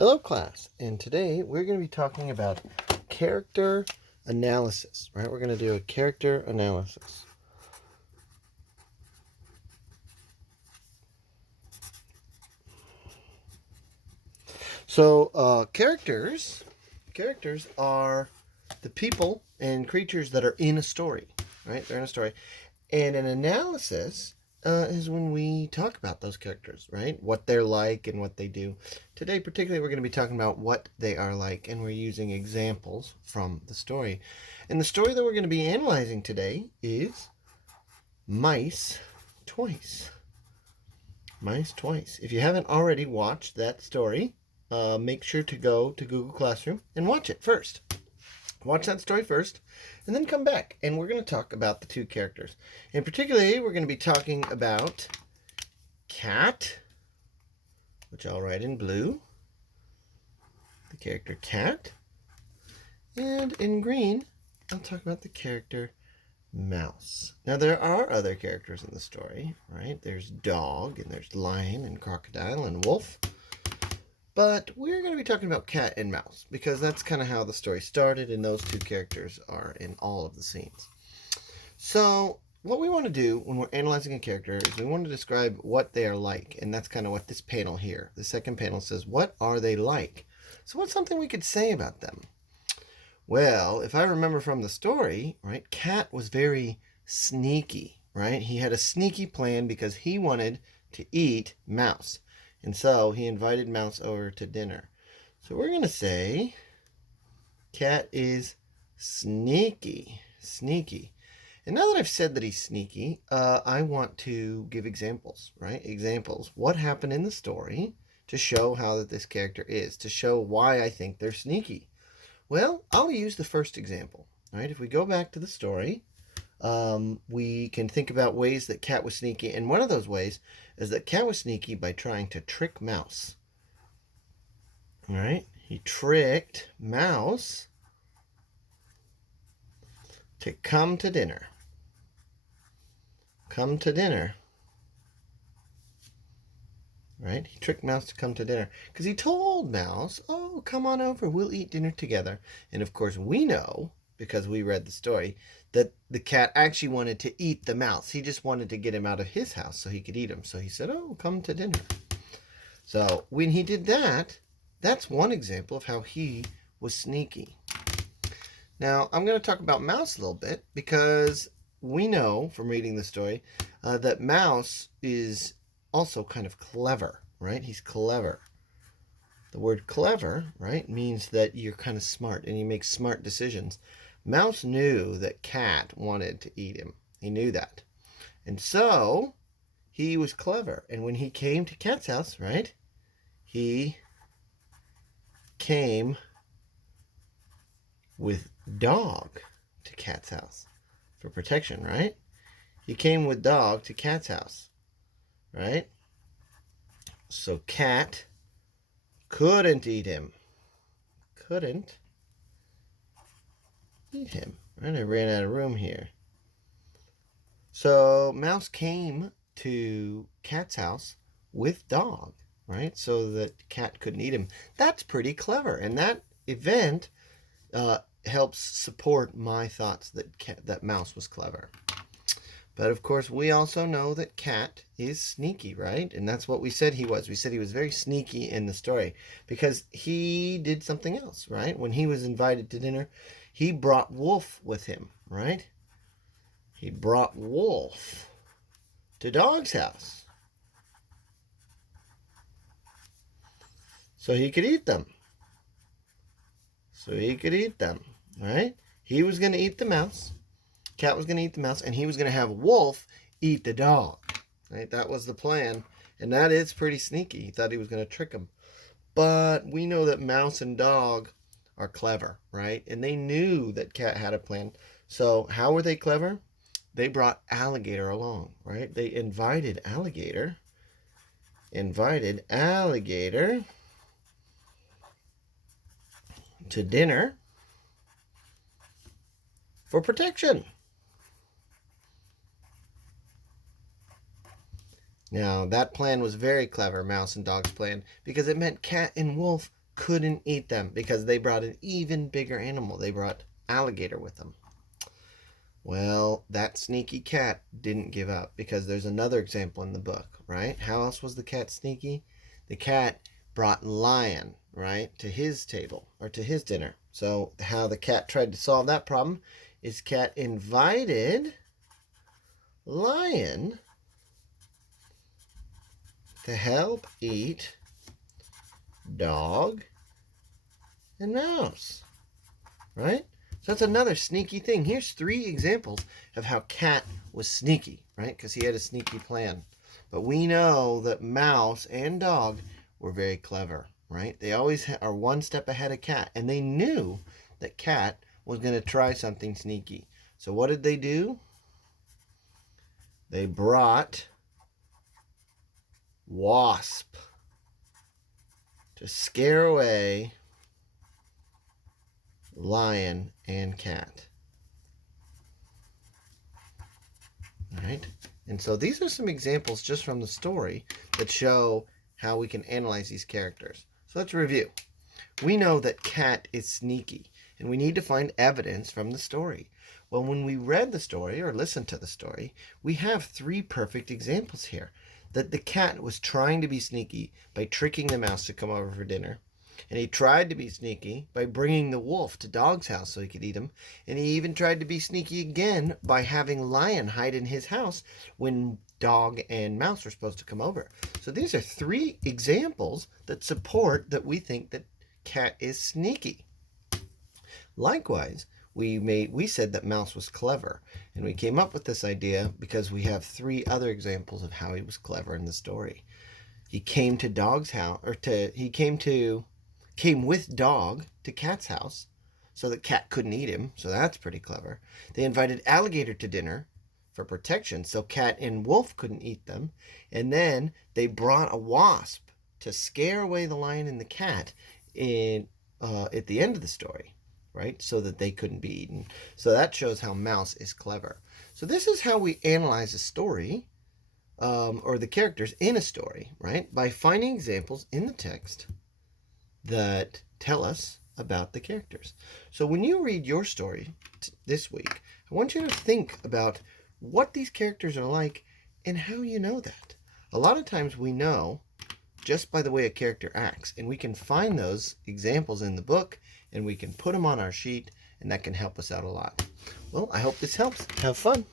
Hello class, and today we're going to be talking about character analysis, right? We're going to do a character analysis. So characters are the people and creatures that are in a story, right? They're in a story. And an analysis is when we talk about those characters, right? What they're like and what they do. Today, particularly, we're going to be talking about what they are like, and we're using examples from the story. And the story that we're going to be analyzing today is Mice Twice. Mice Twice. If you haven't already watched that story, make sure to go to Google Classroom and watch it first. Watch that story first, and then come back, and we're going to talk about the two characters. And particularly, we're going to be talking about Cat, which I'll write in blue, the character Cat, and in green, I'll talk about the character Mouse. Now, there are other characters in the story, right? There's Dog, and there's Lion, and Crocodile, and Wolf. But we're going to be talking about Cat and Mouse because that's kind of how the story started, and those two characters are in all of the scenes. So what we want to do when we're analyzing a character is we want to describe what they are like, and that's kind of what this panel here, the second panel, says. What are they like? So what's something we could say about them? Well, if I remember from the story, right, Cat was very sneaky, right? He had a sneaky plan because he wanted to eat Mouse. And so he invited Mouse over to dinner. So we're going to say Cat is sneaky. Sneaky. And now that I've said that he's sneaky, I want to give examples, right? Examples. What happened in the story to show how that this character is, to show why I think they're sneaky. Well, I'll use the first example, right? If we go back to the story, we can think about ways that Cat was sneaky, and one of those ways is that Cat was sneaky by trying to trick Mouse. All right, he tricked Mouse to come to dinner. Come to dinner. Right? He tricked Mouse to come to dinner because he told Mouse, "Oh, come on over, we'll eat dinner together." And of course, we know, because we read the story, that the cat actually wanted to eat the mouse. He just wanted to get him out of his house so he could eat him. So he said, "Oh, come to dinner." So when he did that, that's one example of how he was sneaky. Now, I'm going to talk about Mouse a little bit because we know from reading the story that Mouse is also kind of clever, right? He's clever. The word clever, right, means that you're kind of smart and you make smart decisions. Mouse knew that Cat wanted to eat him. He knew that. And so he was clever. And when he came to Cat's house, right, he came with Dog to Cat's house for protection, right? He came with Dog to Cat's house, right? So Cat couldn't eat him. Couldn't eat him. Right? I ran out of room here. So Mouse came to Cat's house with Dog, right? So that Cat couldn't eat him. That's pretty clever. And that event helps support my thoughts that Mouse was clever. But of course, we also know that Cat is sneaky, right? And that's what we said he was. We said he was very sneaky in the story because he did something else, right? When he was invited to dinner, he brought Wolf with him, right? He brought Wolf to Dog's house so he could eat them. So he could eat them, right? He was going to eat the mouse. Cat was going to eat the mouse, and he was going to have Wolf eat the dog. Right? That was the plan, and that is pretty sneaky. He thought he was going to trick him. But we know that Mouse and Dog are clever, right? And they knew that Cat had a plan. So how were they clever? They brought Alligator along, right? They invited Alligator to dinner for protection. Now, that plan was very clever, Mouse and Dog's plan, because it meant Cat and Wolf couldn't eat them because they brought an even bigger animal. They brought alligator with them. Well, that sneaky cat didn't give up because there's another example in the book, right? How else was the cat sneaky? The cat brought lion, right, to his table or to his dinner. So how the cat tried to solve that problem is cat invited lion to help eat dog and mouse, right? So that's another sneaky thing. Here's 3 examples of how cat was sneaky, right? Because he had a sneaky plan. But we know that mouse and dog were very clever, right? They always are one step ahead of cat. And they knew that cat was going to try something sneaky. So what did they do? They brought wasp to scare away lion and cat. All right. And so these are some examples just from the story that show how we can analyze these characters. So let's review. We know that cat is sneaky, and we need to find evidence from the story. Well, when we read the story or listened to the story, we have 3 perfect examples here. That the cat was trying to be sneaky by tricking the mouse to come over for dinner. And he tried to be sneaky by bringing the wolf to Dog's house so he could eat him. And he even tried to be sneaky again by having Lion hide in his house when Dog and Mouse were supposed to come over. So these are 3 examples that support that we think that cat is sneaky. Likewise, we said that Mouse was clever. And we came up with this idea because we have 3 other examples of how he was clever in the story. He came to Dog's house, came with Dog to Cat's house so that Cat couldn't eat him, so that's pretty clever. They invited alligator to dinner for protection so Cat and Wolf couldn't eat them, and then they brought a wasp to scare away the lion and the cat at the end of the story, right, so that they couldn't be eaten. So that shows how Mouse is clever. So this is how we analyze a story, or the characters in a story, right, by finding examples in the text that tell us about the characters. So when you read your story this week, I want you to think about what these characters are like and how you know that. A lot of times we know just by the way a character acts, and we can find those examples in the book and we can put them on our sheet, and that can help us out a lot. Well, I hope this helps. Have fun.